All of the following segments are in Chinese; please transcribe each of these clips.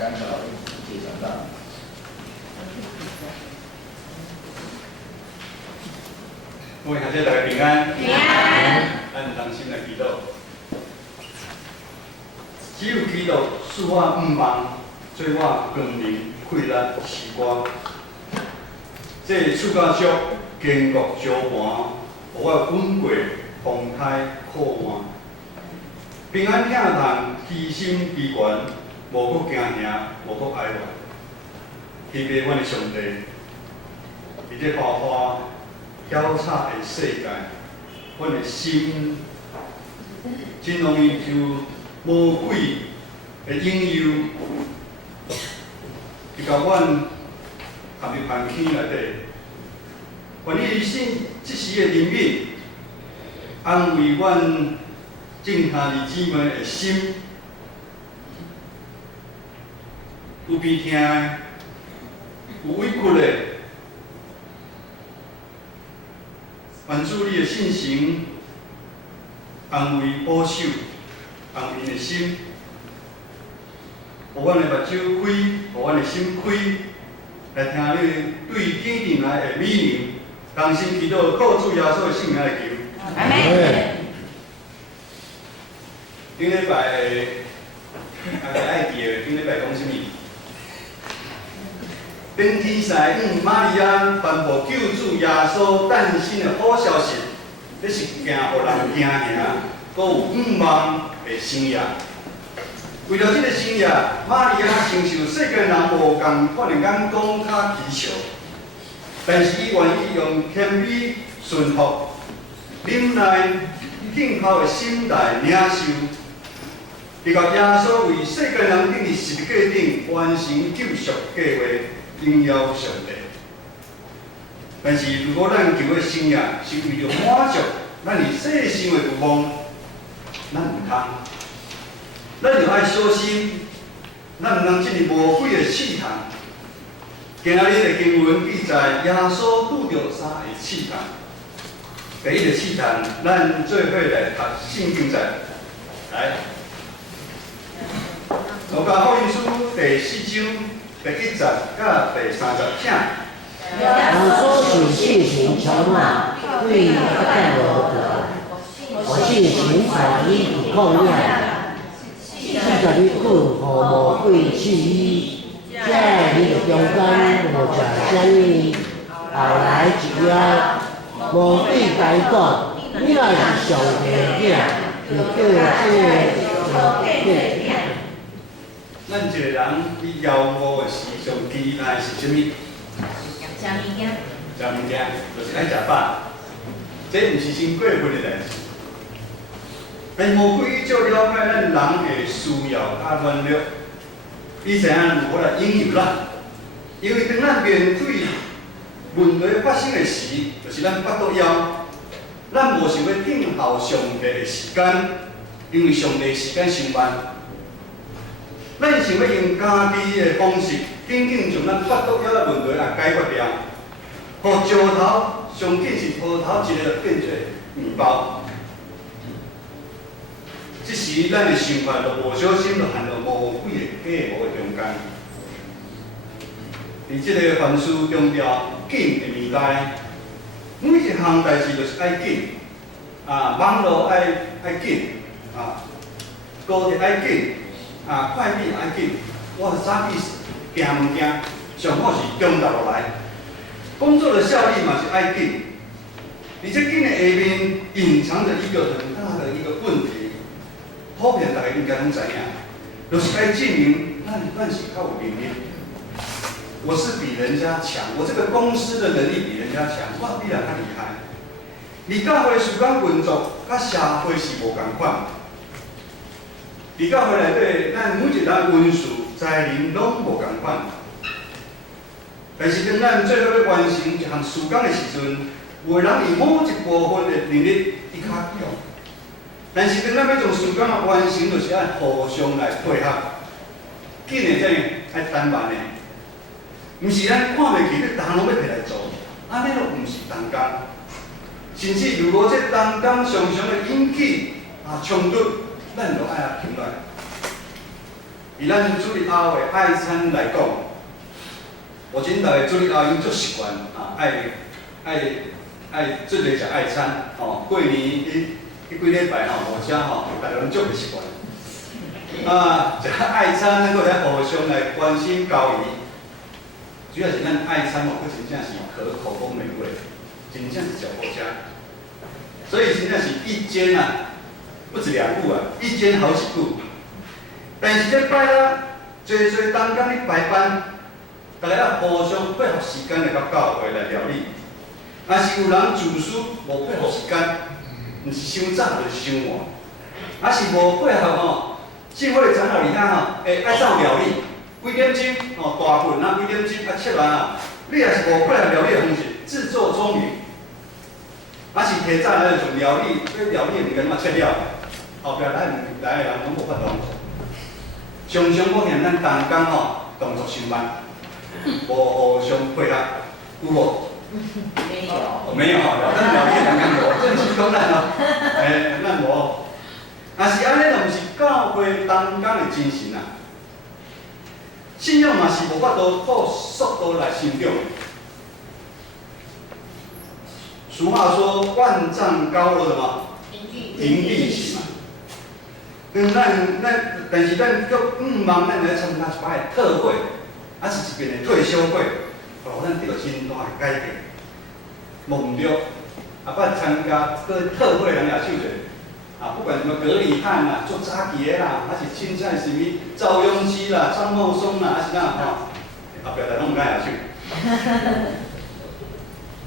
干到地上上。各位兄弟大家平安。平安。咱同心来祈祷。只有祈祷，使我毋忘，做我光明快乐时光。这厝甲足，坚固相伴，互我稳过风台苦闷。平安疼痛，其心其源，无搁惊吓，无搁哀怨。希望阮的上帝，伫这花花晓吵的世界，阮的心真容易就魔鬼的引诱，就甲阮陷入陷阱内底。愿你即时的怜悯，安慰阮正下弟姊妹的心，有边听的，有委屈的。愿主你的信心，安慰保守，安慰因的心，互阮的目睭开，互阮的心开，来听你对天定来的美名。同心祈祷，靠主耶稣的圣名来求。阿门。顶礼拜爱记的，顶礼拜讲什么？顶天使玛利亚颁布救主耶稣诞生的好消息，这是惊互人惊吓，搁有毋忘的生夜。为了这个生夜，玛利亚承受世间人无共款的眼光甲讥笑，但是伊愿意用谦卑、顺服、忍耐、敬靠的心来领受。伊甲耶稣为世间人顶伫十字架顶完成救赎计划，荣耀上帝。但是如果咱求的生命是为了满足咱伫世上的欲望，咱毋通。咱就爱小心，咱毋通进入魔鬼的试探。今仔日的经文记载，耶稣拄着三个试探。第一个试探，咱做伙来读圣经者，来。路加福音书第4章第1节到第30节。我说起性情穷马，对不但我得，我性情法医不控量，记着你困和魔鬼去医，在你的中间无着相依，后来一了，魔鬼改讲，你若是上帝的囝，就叫这咱一个人伫枵餓的时，上期待是啥物？食物件。食物件，就是爱食饱。这毋是真过分的代志。但魔鬼照了解咱人的需要甲软弱，伊知影如何来引诱咱。因为当咱面对问题发生的时，就是咱腹肚枵，咱无想要等候上帝的时间，因为上帝的时间伤慢。咱想要用家己的方式，紧紧将咱腹肚枵的问题来解决掉，互石头上紧是葡萄一个变做面包。这时咱的想法就无小心就陷入魔鬼的计谋中间。伫这个凡事中调紧的年代，每一项代志就是爱紧，网络爱紧，高铁爱紧。快递爱紧，我早起行物件，上好是中昼落来。工作的效率嘛是爱紧，而且紧的下面隐藏着一个很大的一个问题，普遍大家应该拢知影，就是爱证明咱是较有能力。我是比人家强，我这个公司的能力比人家强，我必然较厉害。而教会时间运作，甲社会是无共款。伫教会内底，咱每一个文书才能拢无共款。但是当咱最后要完成一项事工的时阵，有个人以某一部分的能力伊较强，但是当咱要将事工完成，就是爱互相来配合，紧的这爱等慢的，毋是咱看袂起，你当拢要摕来做，安尼都毋是同工。甚至如果这同工常常会引起冲突。咱就爱停落来。以咱主日后的爱餐来讲，我今大家主日后已经足习惯啊，爱做个食爱餐哦。过年迄几礼拜吼，无食吼，大家拢足袂习惯。食爱餐，咱搁来互相来关心交易，主要是咱爱餐哦，佫真正是口风美味，真正是食好食。所以真正是一间啊，不止2户啊，一间好几户。但是咧摆啊，做当工咧排班，大家要互相配合时间来到教会来料理。若是有人自私无配合时间，毋是伤早就是伤晚。若是无配合吼，圣火长老伫遐吼，会爱走料理，几点钟吼大份啊，几点钟啊切完啊，你若是无配合料理的方式，自作聪明。若是提早来就料理，料理物件嘛切了，后壁来的人拢无法度。常常我嫌咱同工吼动作伤慢，无互相配合，有无？没有。没有吼，咱料理同工无，正是讲咱哦，咱无。若是安尼，就毋是教会同工的精神啊。信仰嘛是无法度靠速度来成长。俗话说“万丈高楼”什么？平地起嘛。但是咱阁毋忙，咱来参加一摆特会，还是一边的退休会，互咱得到真大的改变。无毋对，捌参加个特会人也手者，不管什么格里汉啦、做早期的啦，还是凊彩是物赵雍基啦、张茂松啦，还是哪后壁来拢敢也手。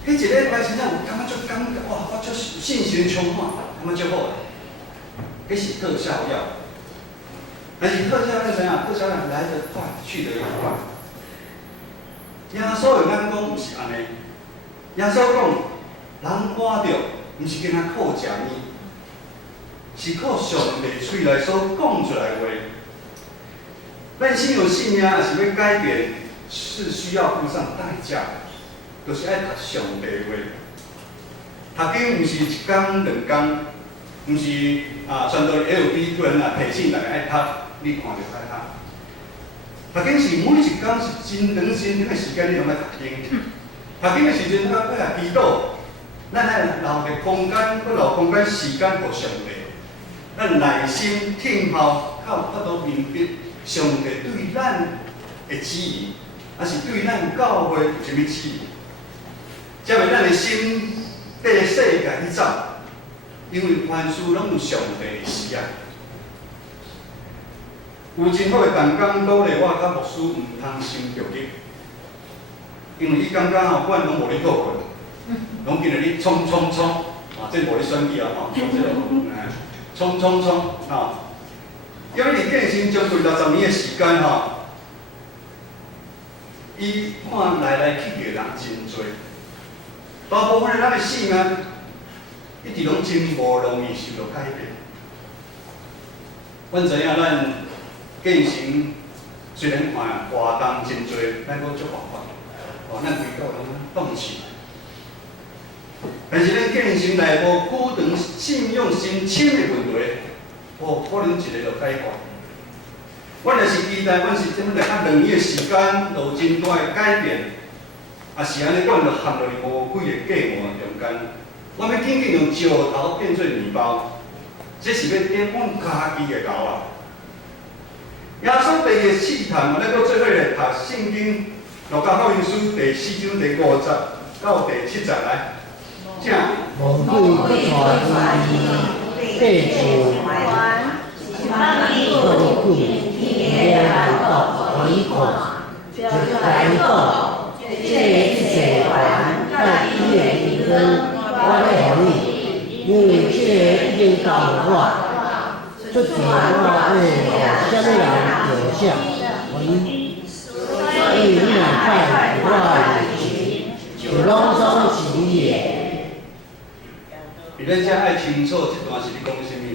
迄一礼拜真正有感觉足感觉，哇！我足信心充满，感觉足好。迄是特效药，但是特效药怎样？特效药来得快，去得也快。耶稣的眼光毋是安尼，耶稣讲，人活着毋是惊靠食物，是靠上帝嘴来所讲出来的话。咱信仰信仰也是要改变，是需要付上代价，就是爱读上帝的话。读经毋是一工两工。毋是传到 LB 突然提醒大家爱读，你看就爱读。读经是每一工是真长的时间，你拢爱读经。读经的时阵，咱要祈祷，咱爱留个空间，要留空间时间给上帝。咱耐心听候，较有法度明白上帝对咱的旨意，还是对咱教会有啥物旨意，才袂咱的心跟世界去走。因为凡事拢有上帝的时啊。有真好的同工鼓励我，甲牧师毋通心着急，因为伊感觉吼，阮拢无咧讨论，拢今日咧冲，这无咧选举啊吼，即个冲，因为伊建成将近60年的时间吼，伊看来去的人真多，大部分的咱的性命。一直拢真无容易受到改变。阮知影咱建成虽然看活动真多，咱阁足办法，咱规个拢动起来。但是咱建成内部固长信用真深的问题，无可能一个就解决。阮若是期待，阮是这么来较2年的时间，有真大的改变，也是安尼，阮就陷落去无几个计划中间。我要紧紧用石头变做面包，这是要点阮家己的牛啊！耶稣第个试探，咱搁做伙来读圣经，路加福音书第4章第50到第70来。正。魔鬼不传伊，被主还，魔鬼也来到一口，就来到这一些人在医院里跟。我咧互你，因为即个已经教我，出钱我会互啥物人着啥，所以你若拜我以前，就拢总是也。伫咱遮爱清楚，这段是咧讲啥物？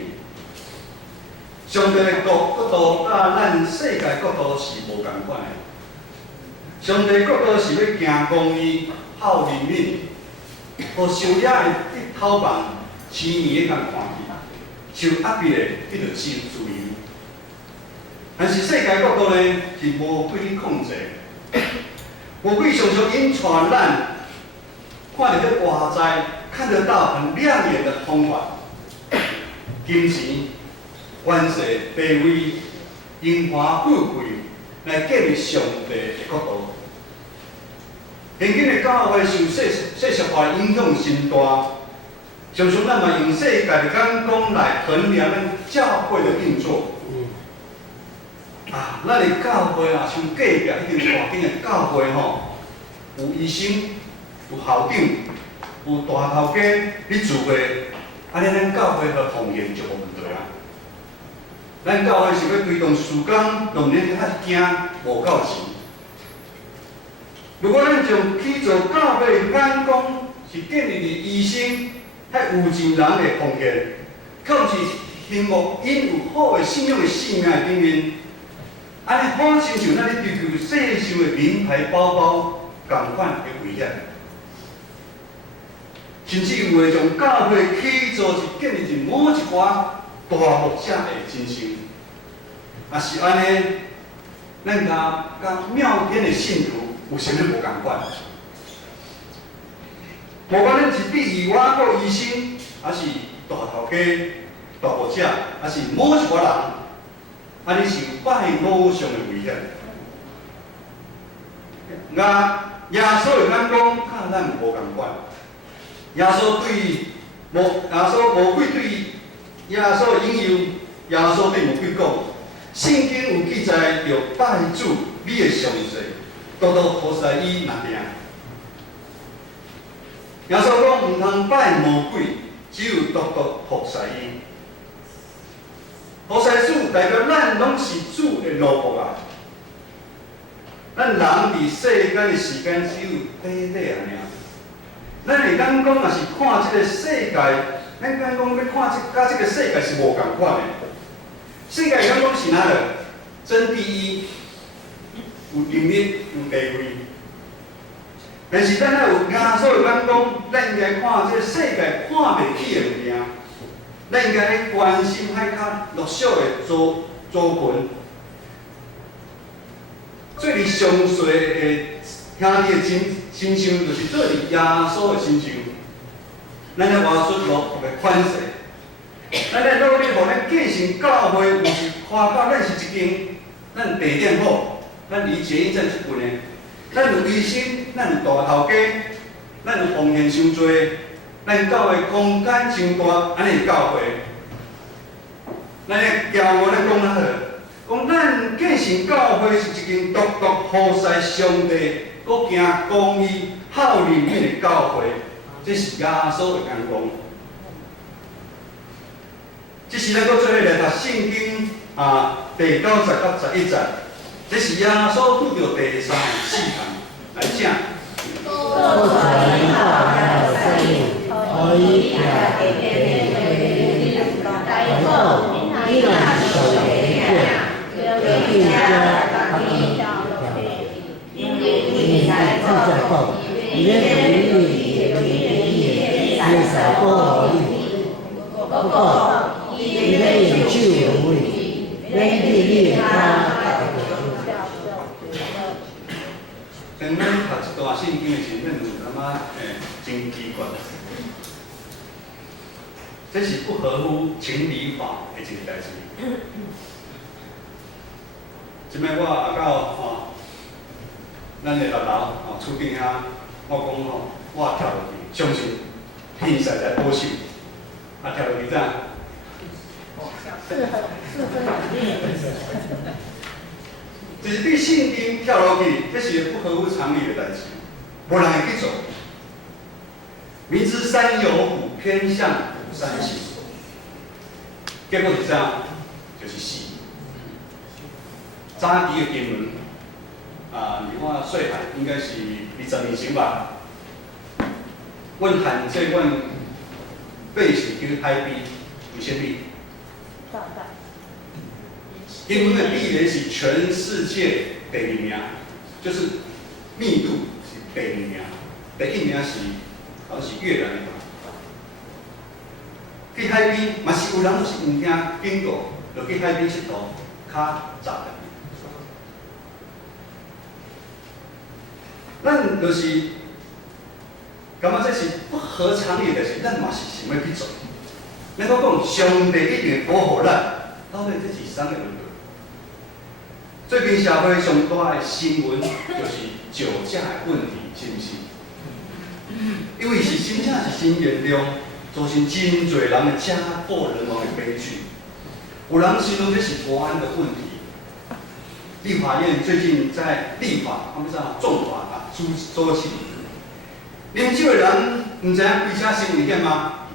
上帝的国度甲咱世界国度是无共款的。上帝国度是要行公义、好人民。互受野的去讨办，青年的共看见，受压迫的迄就受自由。但是世界各国呢是魔鬼去控制，魔鬼常常引带咱看到这外在看得到很亮眼的方法，金钱、关系、地位、荣华富贵来建立上帝的国度。现今的教会受世俗化影响甚大，常常咱嘛用世界的眼光来衡量咱教会的运作。咱的教会啊，像隔壁迄间大间的教会吼，有医生，有校长，有大头家咧聚会，安尼咱教会的奉献就无问题啊。咱教会是要推动事工，弄咧较惊无够钱。如果咱从起做教会的眼光是建立伫医生、遐有钱人的奉献，靠是希望因有好的信仰的性命顶面，安尼好亲像咱咧追求世上的名牌包包同款的危险。甚至有诶从教会起做是建立伫某一寡大牧者的真心，也是安尼，咱甲庙边的信徒。有啥物无共款？无管咱是比义外个医生，还是大头家、大牧者，还是某一个人，安尼是有拜偶像的危险。耶稣的眼光甲咱无共款。耶稣魔鬼对耶稣的引诱，耶稣对魔鬼讲：圣经有记载着拜主，你的上帝。独独何西伊那定。耶稣讲唔通拜魔鬼，只有独独何西伊。何西主代表咱拢是主的奴仆啊！咱人伫世间的时间只有短短啊尔。咱的眼光若是看这个世界，咱眼光要看甲这个世界是无共款的。世界眼光是哪个？争第一。有能力、有地位，但是咱要有耶稣的眼光，咱应该看这个世界看袂起的物件，咱应该去关心遐较弱小的族群。做伫上细的兄弟的亲像，就是做伫耶稣的亲像。咱要活出落的款式，咱要努力，互咱建成教会，毋是夸靠咱是一间咱地点好。咱离捷运站即近的，咱有医生，咱有大头家，咱有奉献伤多，咱教会空间伤大，安尼教会，咱的骄傲咱讲哪好？讲咱建成教会是一间独独服侍上帝，搁行公义、好人面的教会，这是耶稣的眼光。这是咱搁做伙来读圣经第90到11节。这是耶稣拄着第三个试探来讲。不传道还有生命，可以来到依然守为过，并加他们你在后，约不也少过不过，你的研究无力，人地他。像咱读一段圣经的时阵，有感觉真奇怪。这是不合乎情理法的一个代志。即摆我也到咱的楼厝顶遐，我讲我跳落去，相信天使来保守，跳落去怎？就是对圣经跳落去，这是不合乎常理的代志，无人会去做。明知山有虎，偏向虎山行。结果是啥？就是死。早期的经文离我细汉应该是20年前吧。阮限制阮爬是去海边，为什么？英文的地雷是全世界第二名，就是密度是第二名，第一名是好像是越南的吧。去海边嘛是有人就是唔惊经过，就去海边佚佗，较杂的。咱就是感觉这是不合常理的事，咱嘛是想要去做。咱讲上帝一定会保护咱，到底这是啥个问题？最近社会上大的新闻就是酒驾的问题，是不是？因为是真正是真严重，造成真侪人的家破人亡的悲剧。有人形容这是国安的问题。立法院最近在立法，他们叫重罚啊，周期。啉酒的人，唔知影开车是危险吗？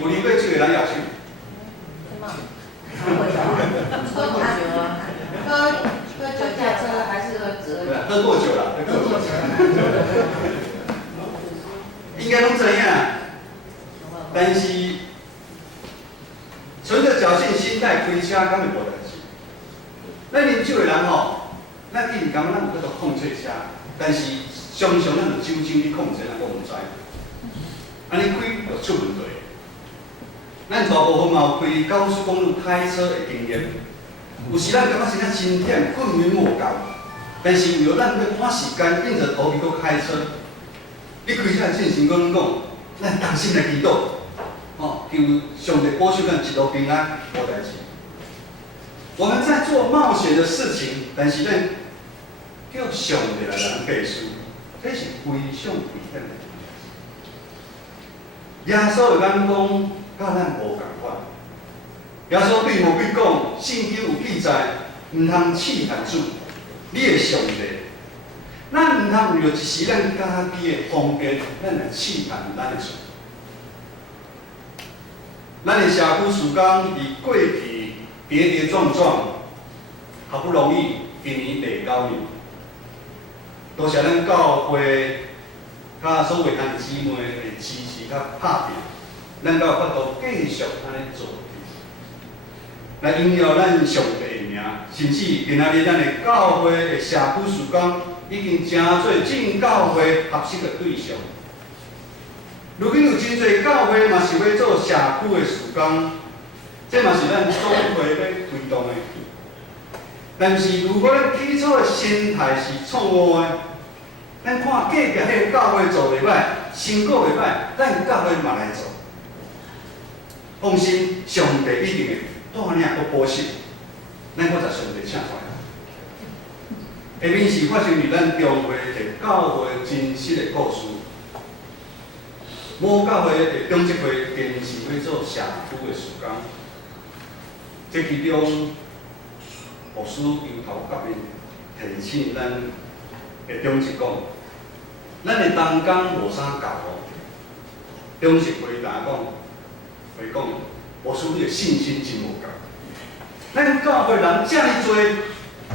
有啉过酒的人也去。喝酒驾车还是喝折？喝过酒了，喝过酒。应该拢这样，但是存着侥幸心态开车，根本无代志。咱啉酒的人吼，咱既然感觉咱有法度控制车，但是常常咱有酒精去控制，咱我唔知。安尼开就出问题。咱大部分嘛有开高速公路开车的经验，有时咱感觉真正真忝，困眠无够，但是为了咱要赶时间，硬着头皮搁开车。你开车之前讲，咱当心来祈祷，求上帝保守咱一路平安，无代志。我们在做冒险的事情，但是咱叫上帝来人背书，这是非常危险的。耶稣的眼光甲咱无共款。耶稣对魔鬼讲：圣经有记载，唔通试探主，你的上帝。咱唔通为了一时咱家己的方便，咱来试探咱的主。咱的社区事工伫过去跌跌撞撞，好不容易今年第9年，多谢咱教会甲所有兄弟姊妹的支持甲拍拼，咱才有法度继续安尼做。来荣耀咱上帝的名，甚至今仔日咱的教会的社区事工已经成做进教会合适的对象。如今有真侪教会嘛是要做社区的事工，这嘛是咱总会要推动的。但是如果咱起初的心态是错误的，咱看隔壁迄个教会做袂歹，成果袂歹，咱教会嘛来做。放心，上帝一定会带领和保守，咱搁再上帝请出来。下面是发生伫咱中会的教会真实的故事。某教会的中职会坚持要做社区的事工，这其中牧师由头到尾提醒咱的中职讲，咱的同工无啥够哦。中职会讲，牧师你的信心真无够。咱教会人这么多，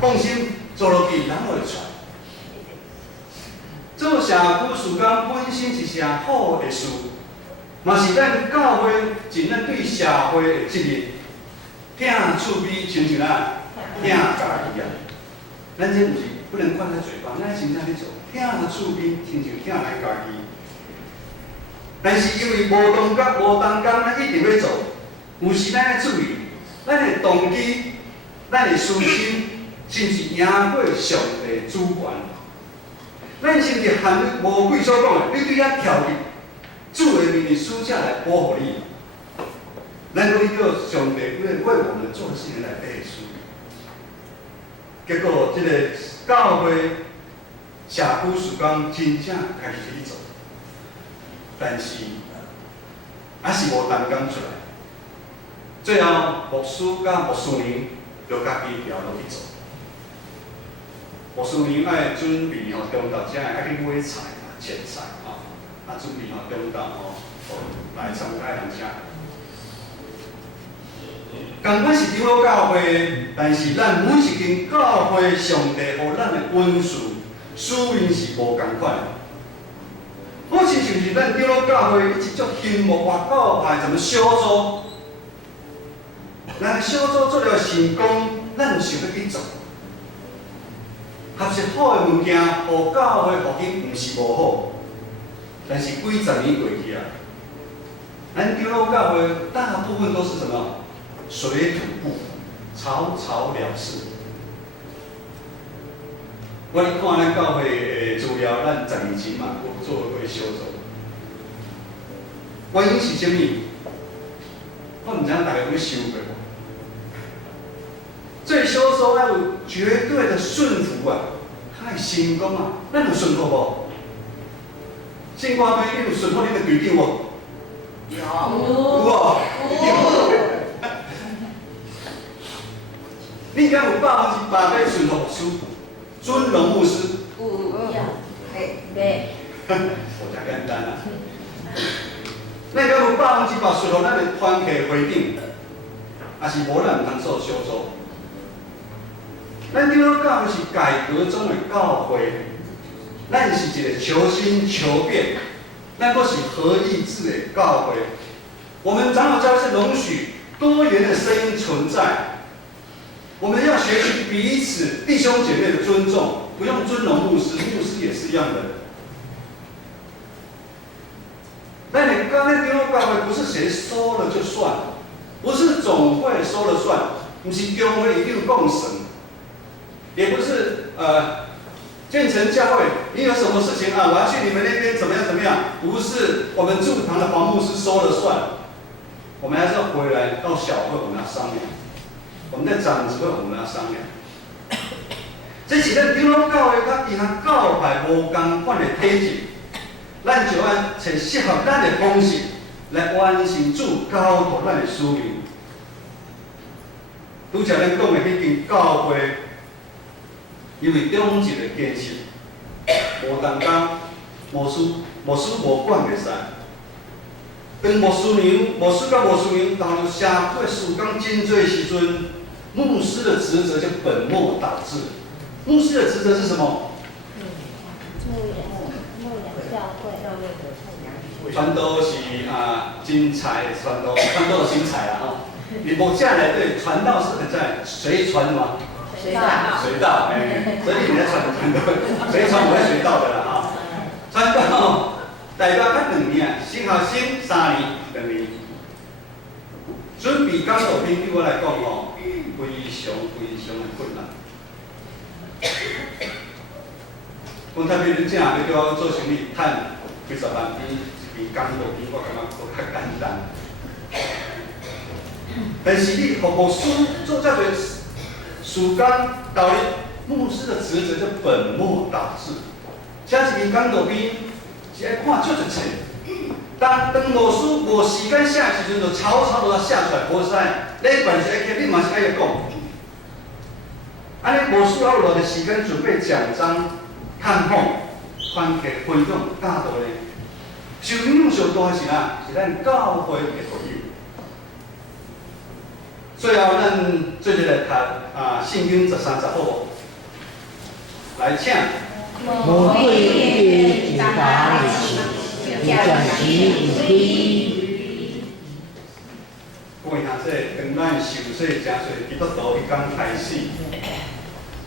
放心做落去，人会出。做社区事工本身是件好的事，嘛是咱教会尽咱对社会的责任。疼厝边亲像啊，疼家己啊。咱这不是不能挂在嘴巴，咱真正去做。疼厝边亲像疼咱家己。但是因为无同工，咱一定要做。有时咱要注意，咱的动机、咱的私心，是不是赢过上帝的主权？咱是不是含魔鬼所讲的，你对遐跳去，主的名义使者来保护你？咱可以叫上帝为我们做的事情来背书。结果，这个教会社区事工真正开始去做，但是还是无成功出来。最后，牧师甲牧师娘就家己调落去做。牧师娘爱准备吼中昼才爱去买菜啊、切菜准备吼中昼来参加人请。同款是长老教会，但是咱每一间教会，上帝予咱的恩赐、使命是无共款的。好像就是咱长老教会一种兴木外教派，怎么小组？咱小组做了成功，咱有想要去做。合适好的物件，互教会福音毋是无好，但是几十年过去啊，咱长老教会大部分都是什么水土不服，草草了事。我咧看咱教会的资料，咱10年前嘛有做过小组。原因是啥物？我唔知影大家有咧想过无？做小组要有绝对的顺服啊，太成功啊！咱有顺服无？圣歌队你有顺服你的队长无？有无？你敢有100%在顺服牧师、尊荣牧师？我真简单啊！咱敢有100%顺服咱的团契会长，还是无咱唔通做小组？咱长老教会是改革中的教会，咱是一个求新求变，咱阁是合意志的教会。我们长老教会是容许多元的声音存在。我们要学习彼此弟兄姐妹的尊重，不用尊荣牧师，牧师也是一样的。那你刚才长老教会不是谁说了就算，不是总会说了算，不是教会一定共审，也不是建成教会，你有什么事情啊，我要去你们那边怎么样怎么样，不是我们驻堂的黄牧师说了算，我们还是要回来到小会，我们要商量。我们在长子会，我们要商量。这是咱长老教会甲其他教派无共款的体制，咱就按找适合咱的方式来完成主交托咱的使命。拄则咱讲的迄间教会，因为忠直的建设，无同工，牧师无管袂使。当牧师甲牧师娘投入社会事工真多时阵，牧师的职责就本末倒置。牧师的职责是什么？传道是真才传道的新才啦吼。你无这样来对，传道是很在随传嘛？随道，所以你在传道，随传不会随道的啦哈。传道代表较2年，新学生3年2年。准备讲道篇对我来讲吼，非常的困难。讲特别你正要叫我做生意，赚几十万比一篇讲道篇，我感觉都较简单。但是你服务师做这个事工道理，牧师的职责就本末倒置。写一篇讲道篇是爱看足侪册，当牧师无时间写的时阵，就草草都要写出来，无使。礼拜是爱听，你嘛是爱讲。安尼牧师还有偌个时间准备奖章、看访、团契分享教导咧。受影响上大是啥？是咱教会的福音。最后，咱做一个读圣经13好无？来请。我对你警罚你起，你转其以低。各位同学，当咱受洗真侪基督徒迄天开始，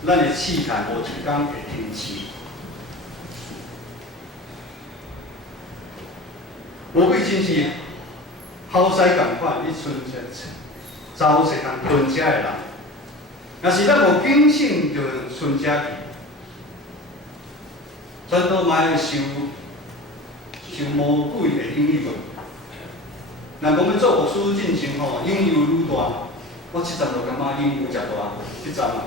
咱的试探无一天会停止。魔鬼真是好使共款，你存一走势通吞食的人。若是咱无秉性，就存食去。传道嘛要受魔鬼的引诱。若讲要做牧师进前吼，引诱愈大，我这阵就感觉引诱真大，这阵啊。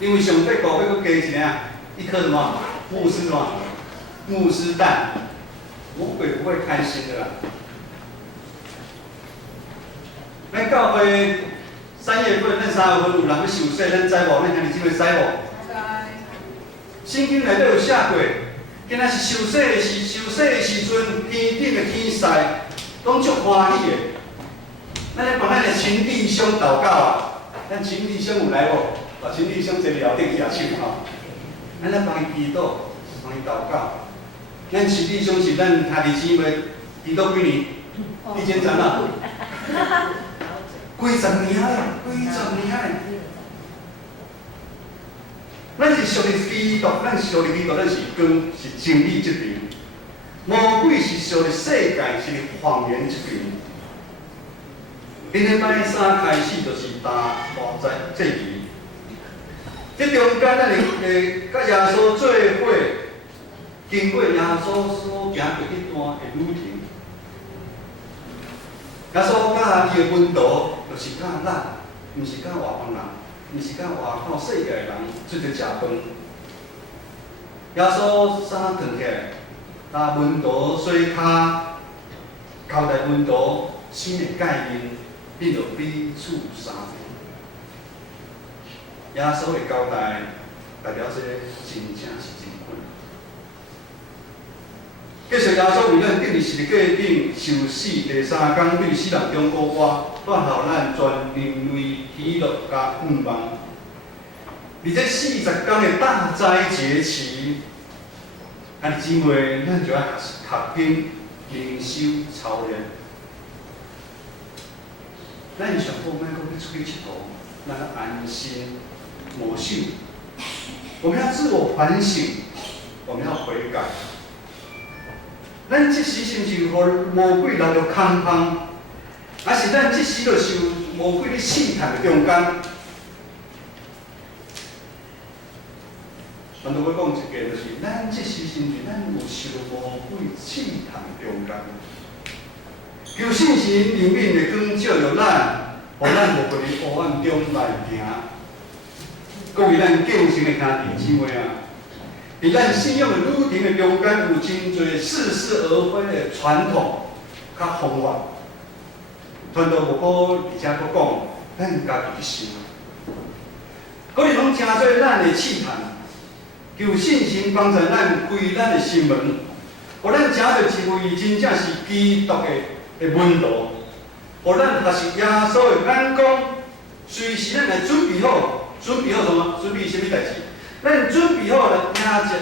因为上帝教要搁加一领，一颗什么牧师什么牧师蛋，魔鬼不会开心的啦。咱教会3月份，咱3月份有人要受洗，咱知无？咱兄弟姊妹知无？圣经内底有写过，今仔是受洗的时阵，天顶的天使拢足欢喜的。咱咧帮咱的亲弟兄祷告啊，咱亲弟兄有来无？把亲弟兄坐聊顶举手吼，咱咧帮伊祈祷，帮伊祷告。咱亲弟兄是咱兄弟姊妹，祈祷几年？以前怎啊？几十年啊，咱是属于基督，咱是光是真理这边；魔鬼是属于世界，是谎言这边。今日摆三开始就是大末节期，这中间咱会甲耶稣做伙，经过耶稣所行过一段的旅程。耶稣甲伊的门徒，就是甲咱，毋是甲外邦人，毋是甲外口世界的人出去食饭。耶稣衫脱起来，甲门徒洗骹，交代门徒新的概念，变做彼此相爱。耶稣的交代，代表说真正是真困难。继续，耶稣为咱定伫十字架顶受死，第三天对死人中复活，断后咱全人类喜乐甲盼望。伫这40天的大斋节期，兄弟姊妹，咱就要学紧灵修操练。咱上好莫搁去出去佚佗，咱安心默想。我们要自我反省，我们要悔改。咱即时是毋是互魔鬼留着空芳，还是咱即时就受魔鬼咧试探的中间？咱都要讲一个，就是咱即时是毋是咱有受魔鬼试探的中间？求圣神灵敏的光照着咱，互咱无伫黑暗中来行。各位咱敬虔的兄弟姊妹啊！伫咱信仰的旅程的中间，有真侪似是而非的传统甲方法，传道无过，而且佫讲咱家己去信，嗰啲拢真做咱的试探。求信心帮助咱开咱的心门，互咱食到一位真正是基督的门徒，互咱学习耶稣的眼光，随时咱来准备好什么？准备什么代志？咱准备好来迎接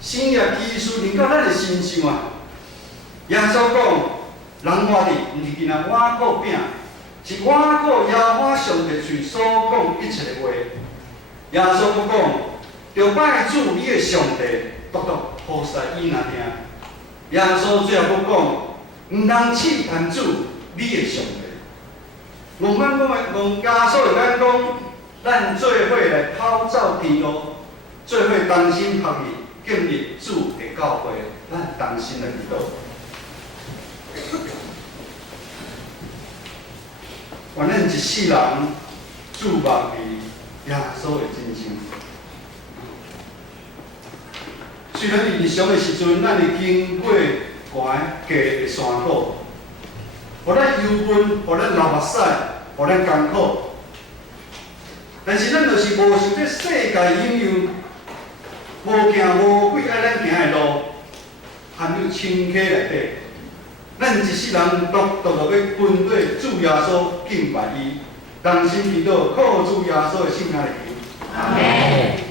新约基督临到咱的身上啊！耶稣讲，人活着毋是仅我顾饼，是我顾耶和华上帝嘴所讲一切的话。耶稣佫讲，着拜主你的上帝，独独好使伊若听。耶稣最后佫讲，毋通试探主你的上帝。用咱讲的，用耶稣的眼光，咱做伙来跑走天路。做伙同心合意建立主的教会，咱同心来祈祷。愿咱一世人注目伫耶稣的真心。虽然日常的时阵，咱会经过悬低的山口，互咱忧闷，互咱流目屎，互咱艰苦，但是咱就是无受这世界引诱。无行魔鬼爱咱行的路，含有清溪内底，咱一世人独要跟对主耶稣敬拜伊，同心祈祷，靠主耶稣的圣名来求。阿门。